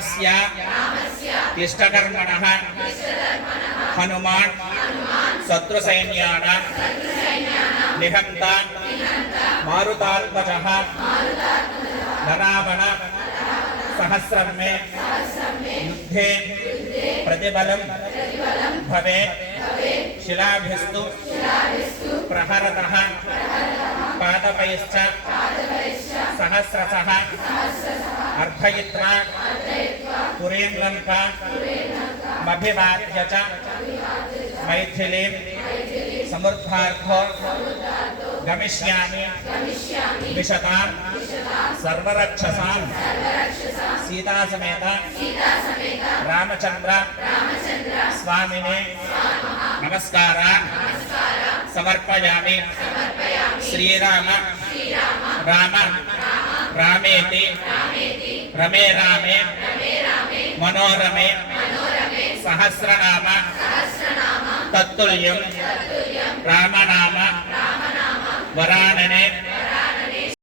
रामस्य तिष्ठकर्मणः हनुमान् शत्रुसैन्यानां निहन्ता मारुतात्मजः रावण सहस्रमे युद्धे प्रतिबलं भवेत् शिलाभिस्तु प्रहरतः पादपैश्च सहस्रशः अर्धयित्वा पुरीन्वन्का मभिवाद्य च मैथिलीं समुद्धार्थो गमिष्यामि विशतां सर्वरक्षसां सीता समेत रामचंद्र स्वामिने नमस्कारान् समर्पयामि। श्रीराम राम रामेति रमे रामे मनोरमे सहस्रनाम तत्तुल्यं रामनाम वरानने